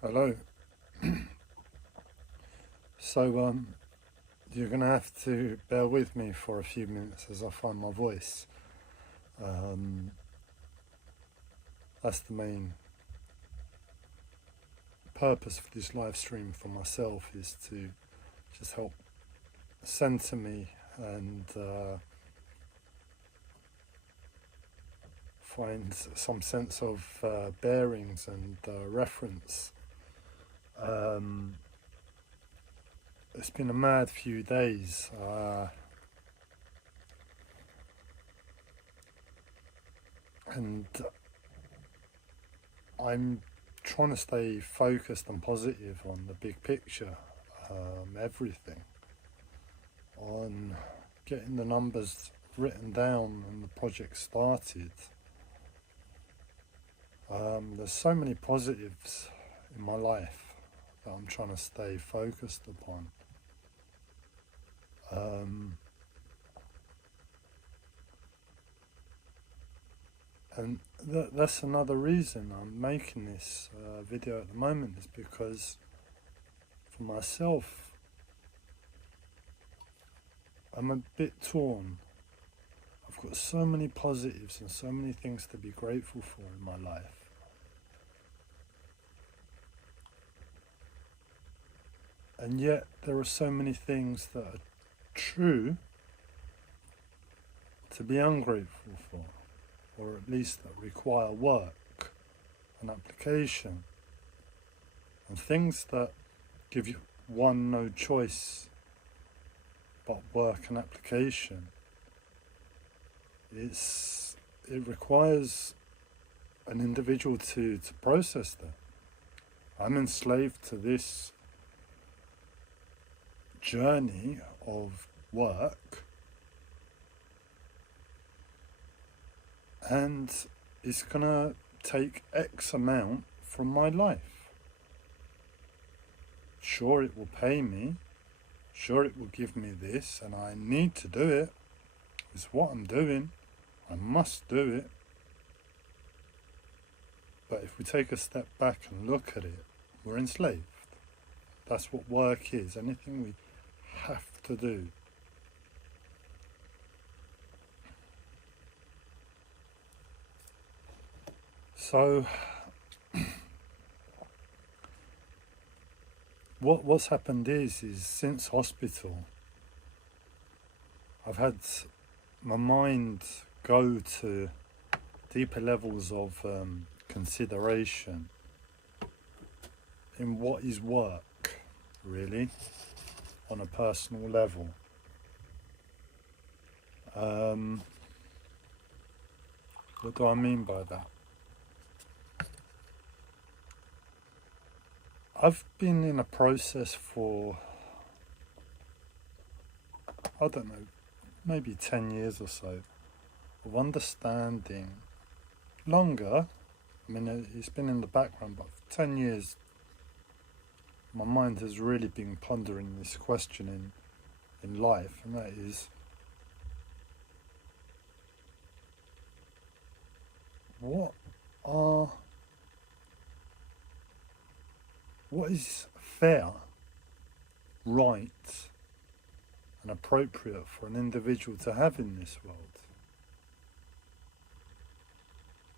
Hello. So, you're going to have to bear with me for a few minutes as I find my voice. Um, that's the main purpose for this live stream for myself, is to just help center me and find some sense of bearings and reference. It's been a mad few days. And I'm trying to stay focused and positive on the big picture, everything, on getting the numbers written down and the project started. There's so many positives in my life that I'm trying to stay focused upon. And that's another reason I'm making this video at the moment, is because for myself, I'm a bit torn. I've got so many positives and so many things to be grateful for in my life. And yet there are so many things that are true to be ungrateful for, or at least that require work and application, and things that give you no choice but work and application. It requires an individual to process that. I'm enslaved to this journey of work, and it's gonna take X amount from my life. Sure, it will pay me, sure it will give me this, and I need to do it. It's what I'm doing, I must do it. But if we take a step back and look at it, we're enslaved. That's what work is, anything we have to do. So what's happened is since hospital, I've had my mind go to deeper levels of consideration in what is work, really, on a personal level. What do I mean by that? I've been in a process for, I don't know, maybe 10 years or so, of understanding, longer, I mean it's been in the background, but for 10 years my mind has really been pondering this question in life, and that is, what is fair, right, and appropriate for an individual to have in this world?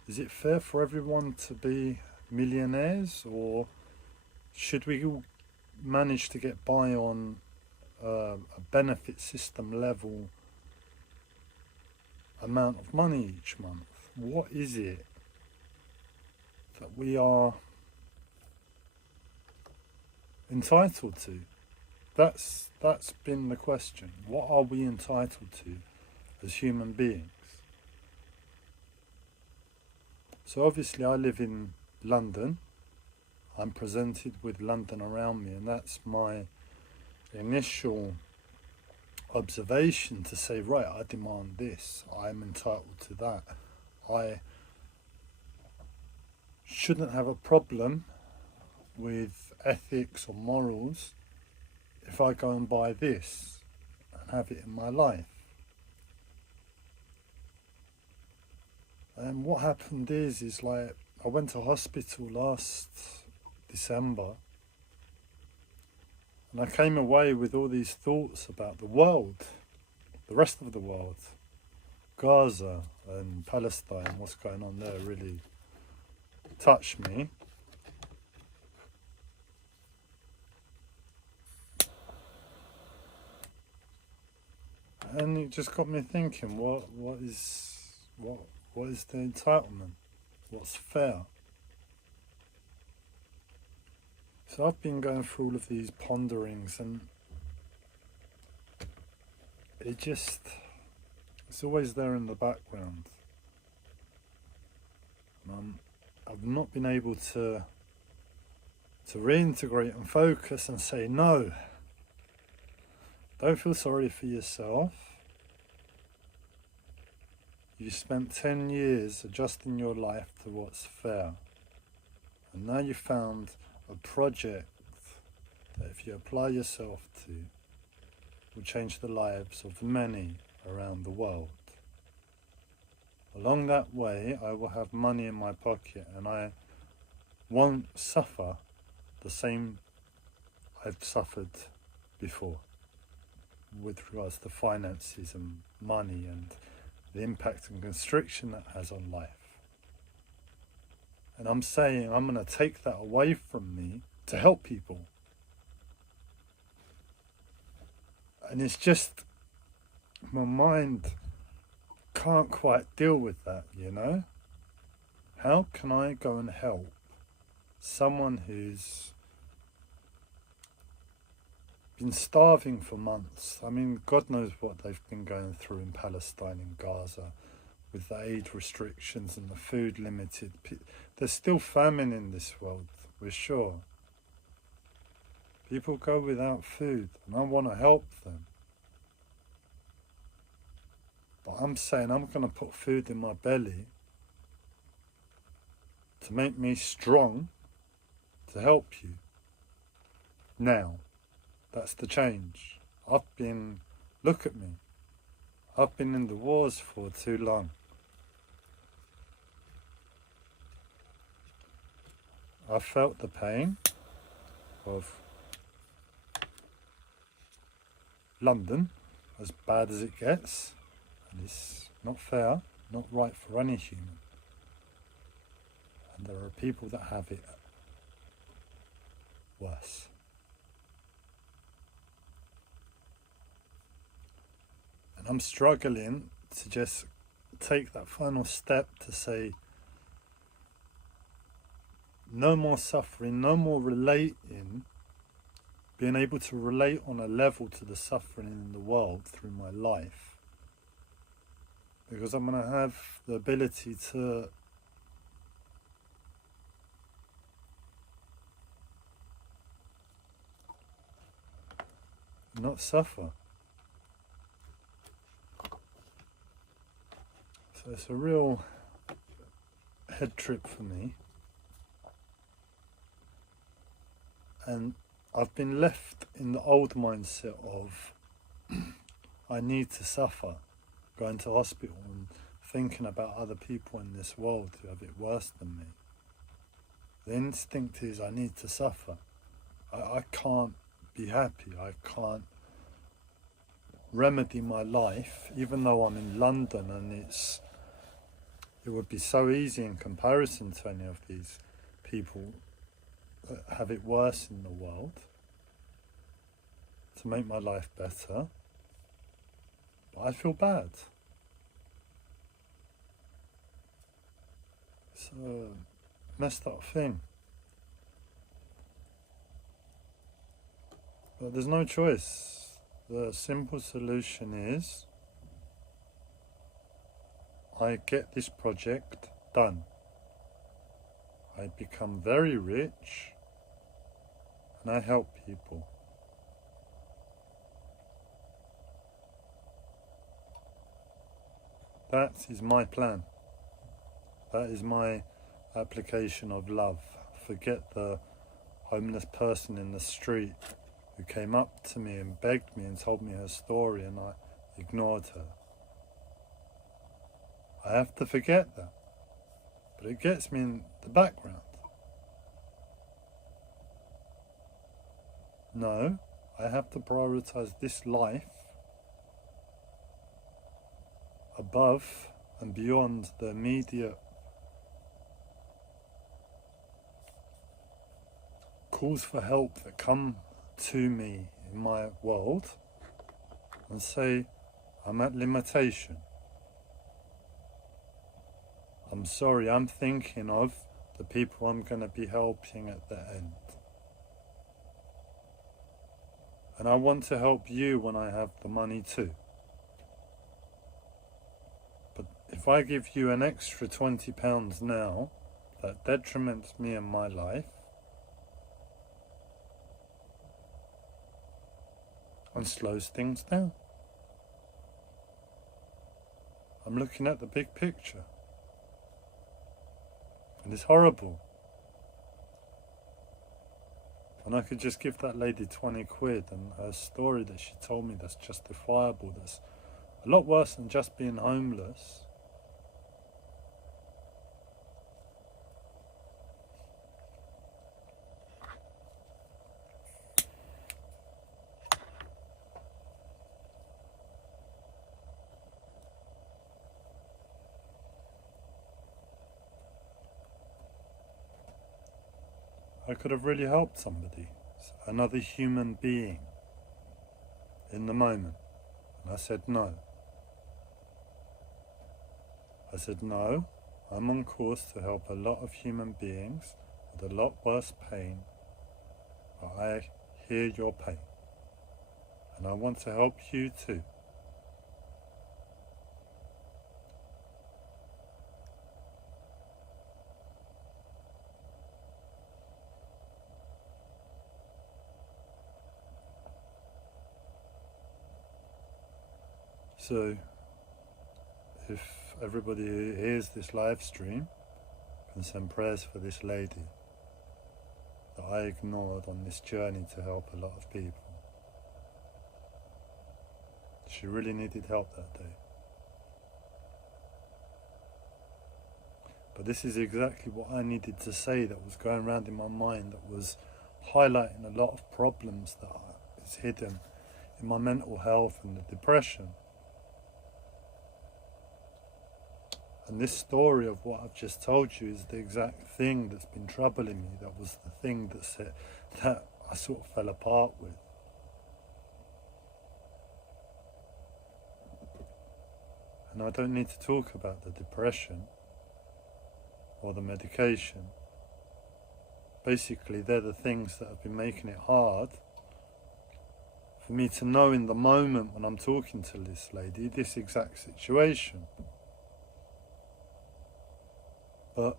Is it fair for everyone to be millionaires, or should we all manage to get by on a benefit system level amount of money each month? What is it that we are entitled to? That's been the question. What are we entitled to as human beings? So obviously I live in London. I'm presented with London around me, and that's my initial observation to say, right, I demand this, I'm entitled to that. I shouldn't have a problem with ethics or morals if I go and buy this and have it in my life. And what happened is like, I went to hospital last December. And I came away with all these thoughts about the world, the rest of the world. Gaza and Palestine, what's going on there really touched me. And it just got me thinking, what is the entitlement? What's fair? So I've been going through all of these ponderings, and it's always there in the background. I've not been able to reintegrate and focus and say, no, don't feel sorry for yourself. You spent 10 years adjusting your life to what's fair. And now you found a project that if you apply yourself to, will change the lives of many around the world. Along that way, I will have money in my pocket, and I won't suffer the same I've suffered before with regards to finances and money and the impact and constriction that has on life. And I'm saying I'm going to take that away from me to help people. And it's just, my mind can't quite deal with that, you know? How can I go and help someone who's been starving for months? I mean, God knows what they've been going through in Palestine and Gaza with the aid restrictions and the food limited. There's still famine in this world, we're sure. People go without food, and I want to help them. But I'm saying I'm going to put food in my belly to make me strong to help you. Now, that's the change. Look at me. I've been in the wars for too long. I felt the pain of London, as bad as it gets, and it's not fair, not right for any human. And there are people that have it worse. And I'm struggling to just take that final step to say, no more suffering, no more relating, being able to relate on a level to the suffering in the world through my life. Because I'm going to have the ability to not suffer. So it's a real head trip for me. And I've been left in the old mindset of I need to suffer, going to hospital and thinking about other people in this world who have it worse than me. The instinct is I need to suffer. I can't be happy. I can't remedy my life, even though I'm in London, and it would be so easy in comparison to any of these people that have it worse in the world to make my life better. But I feel bad. It's a messed up thing. But there's no choice. The simple solution is I get this project done. I become very rich and I help people. That is my plan. That is my application of love. Forget the homeless person in the street who came up to me and begged me and told me her story and I ignored her. I have to forget that. But it gets me in the background. No, I have to prioritize this life above and beyond the immediate calls for help that come to me in my world, and say, I'm at limitation. I'm sorry, I'm thinking of the people I'm going to be helping at the end. And I want to help you when I have the money too. But if I give you an extra £20 now, that detriments me and my life, and slows things down. I'm looking at the big picture. And it's horrible. And I could just give that lady 20 quid, and her story that she told me that's justifiable, that's a lot worse than just being homeless. I could have really helped somebody, another human being, in the moment. And I said no. I said no, I'm on course to help a lot of human beings with a lot worse pain, but I hear your pain. And I want to help you too. So, if everybody who hears this live stream can send prayers for this lady that I ignored on this journey to help a lot of people. She really needed help that day. But this is exactly what I needed to say that was going around in my mind, that was highlighting a lot of problems that is hidden in my mental health and the depression. And this story of what I've just told you is the exact thing that's been troubling me. That was the thing that I sort of fell apart with. And I don't need to talk about the depression or the medication. Basically, they're the things that have been making it hard for me to know in the moment when I'm talking to this lady, this exact situation. But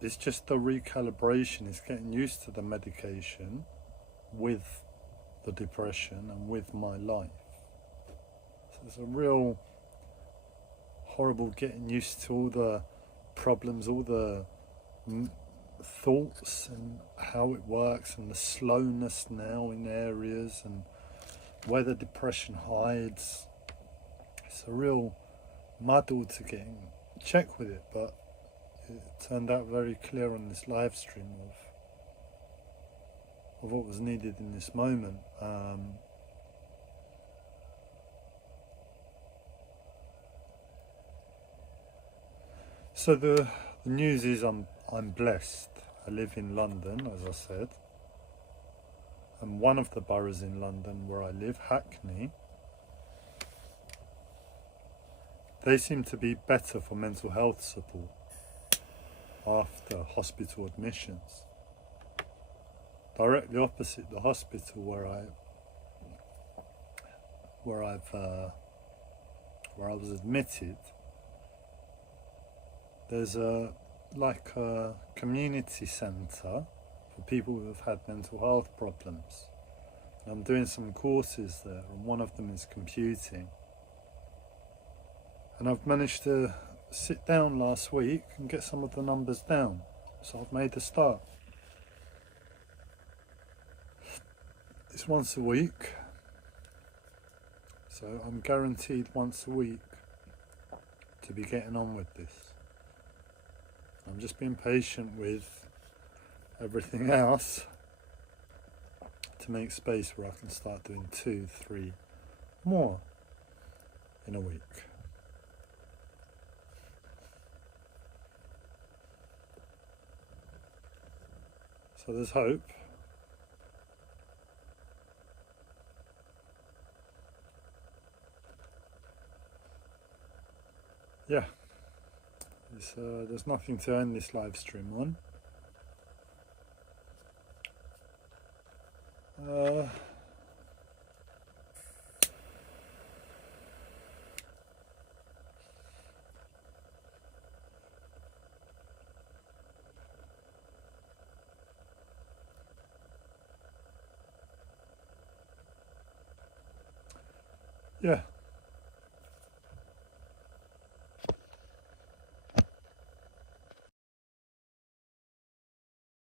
it's just the recalibration, it's getting used to the medication with the depression and with my life. So it's a real horrible getting used to all the problems, all the thoughts and how it works, and the slowness now in areas, and where the depression hides. It's a real muddle to get in check with it, but it turned out very clear on this live stream of what was needed in this moment. So the news is I'm blessed. I live in London, as I said, and one of the boroughs in London where I live, Hackney, they seem to be better for mental health support after hospital admissions. Directly opposite the hospital where I was admitted, there's a community centre for people who have had mental health problems. And I'm doing some courses there, and one of them is computing. And I've managed to sit down last week and get some of the numbers down. So I've made a start. It's once a week. So I'm guaranteed once a week to be getting on with this. I'm just being patient with everything else to make space where I can start doing 2, 3 more in a week. So there's hope. Yeah, there's nothing to end this live stream on. Yeah,